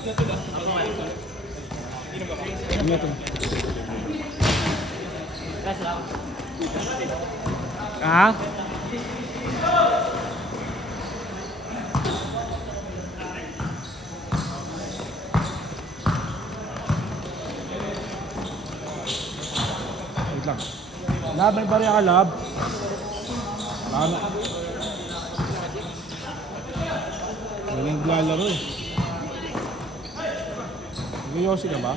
Ano ito? Ah? Wait lang. Lab, may barya ka, Lab. Ano? Hindi nang naglalaro eh. Nag-Yossi ka ba?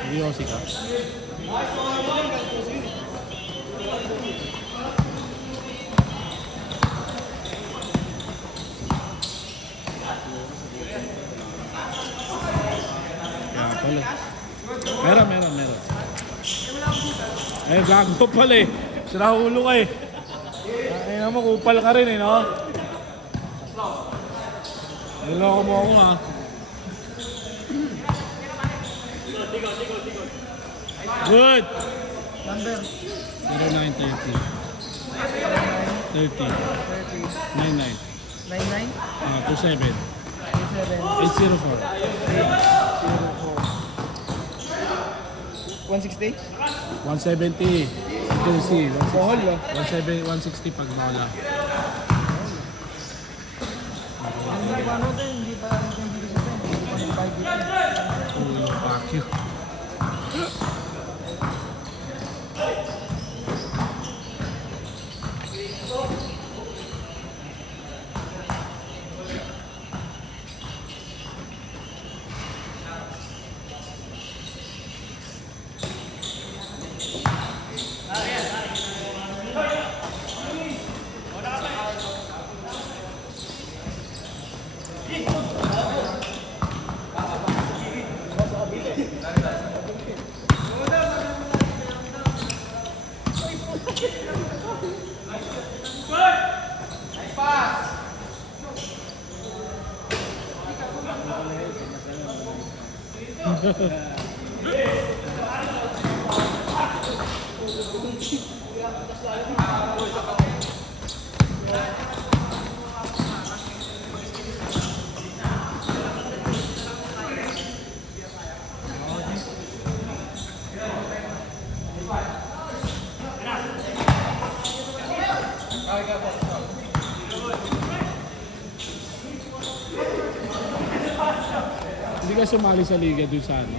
Nag-Yossi ka? Kaya pala. Meron. Eh, gago pala eh. Sirahulo ka eh. Ay naman, kupal ka rin eh, no? Niloko mo ako ha. Good! Number 0930 30 99 99 27 27 804 160. 170 Chelsea Bohol, no? 160 pag nawala. Hindi pa ano ito, hindi pa hindi pa nag-5 dito. Ulo, fuck you. Hindi ka sumali sa liga dun sa ano?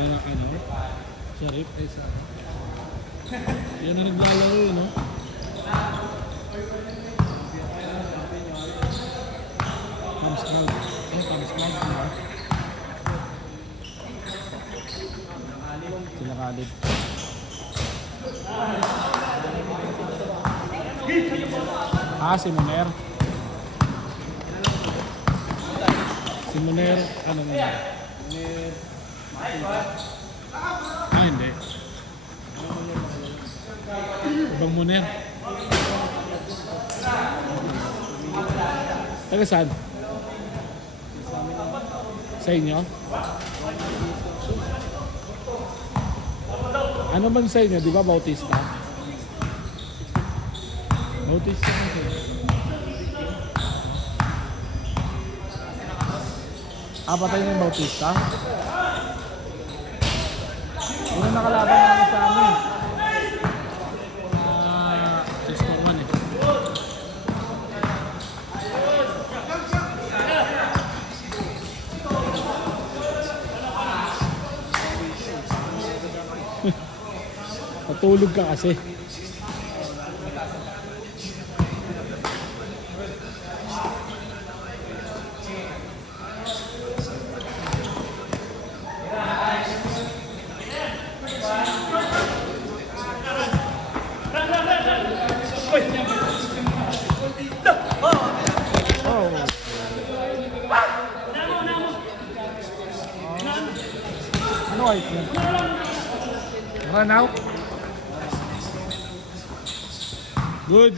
Na ano? Sharif? Ay sa ano? Yan na naglalaro yun, no? Pams Cloud. Pams Cloud, no? Sila Khalid. Si Moner. Si Moner, ano nga? Hindi. Ibang Moner. Taga saan? Sa inyo? Ano man sa inyo? Di ba Bautista? Bautista. Patay na yung Bautista? Yun ang nakalaban namin sa amin. 6-1 eh. Patulog ka kasi. Ano white yan? Run out? Good.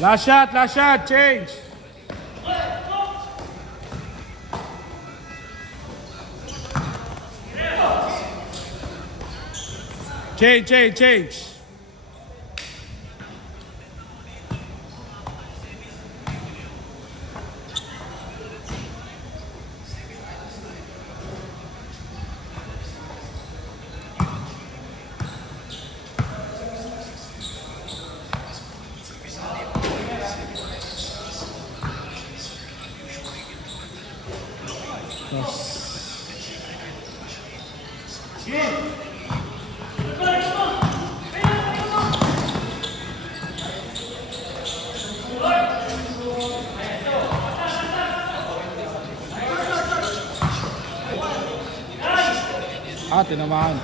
Last shot, change. Change. Tinamaan.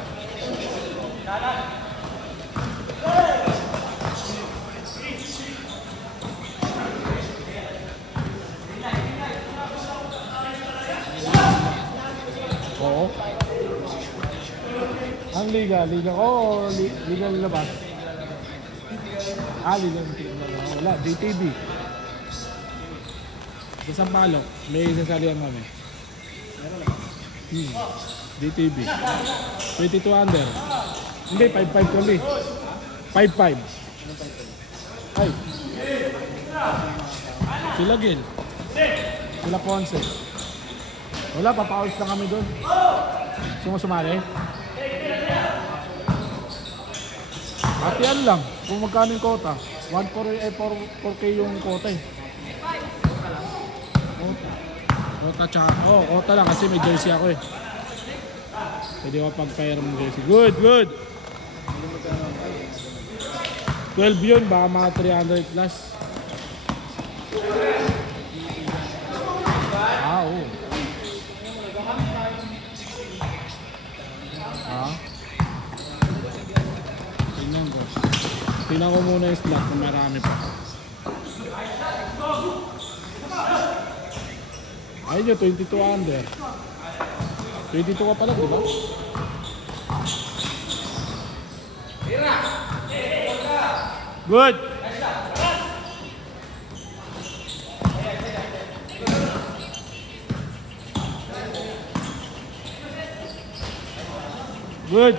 Oo. Ang liga ko, liga labas. Liga wala, JTB. Sa Sampaloc, may sasalihan kami. DTB. 22 under. Hindi, 5-5 kami. 5-5. Ay. Sila Gil. Sila Ponce. Wala, papawis lang kami doon. Sumusumali? Hatian lang. Kung magkano yung kota. 4K yung kota eh. Kota tsaka. Kota lang kasi may jersey ako eh. Pwede ko pag-fire ng jersey. Good. 12 yun, baka mga 300 plus. Oo. Tingnan ko muna yung slot kung marami pa. Ayun yun, 22 under. 22 ka pala, di ba? Good! Good!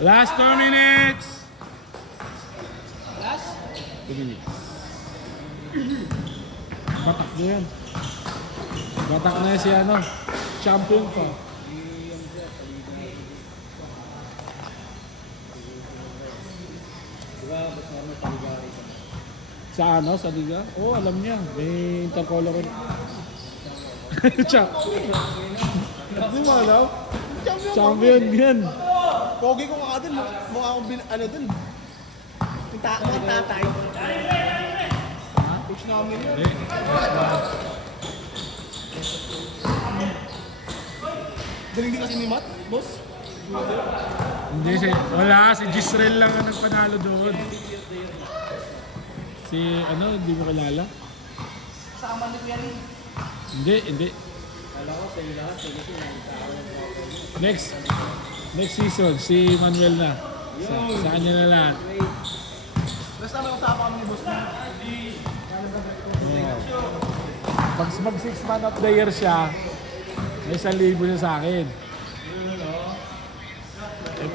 Last 2 minutes. Last? 2 minutes. Batak na yan. Batak na yan si ano. Champion pa. Sa ano? Sa liga? Oo, alam niya. May intercolor rin. Hindi mo alam? Champion yan. Pogi ko nga dun, mukha akong ano dun. Mukhang tatay. Coach namin yun. Galing din kasi ni Matt, boss. Hindi siya. Wala, si Gisrel lang ang nagpanalo doon. Si ano, hindi mo kilala? Sama ni Kuya Lee. Hindi. Next season, si Manuel na. Sa kanya na lang. Basta may usapan kami ni boss na. Pag 6 man of the year siya, may 1,000 siya sa akin.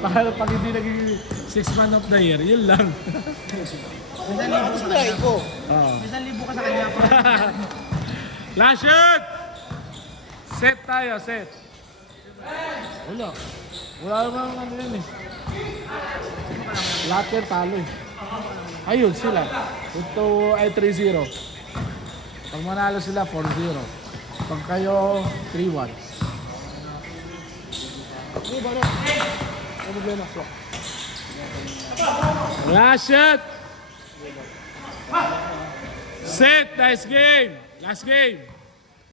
Pag hindi naging 6 man of the year, yun lang. May 1,000 sa kanya. Oo. May 1,000 ka sa kanya. Last shot! Set tayo, set. Wala naman ano yan eh. Lahat yan talo eh. Ayun sila. 3-0. Pag manalo sila, 4-0. Pag kayo, 3-1. Last shot! Set! Nice game! Last game!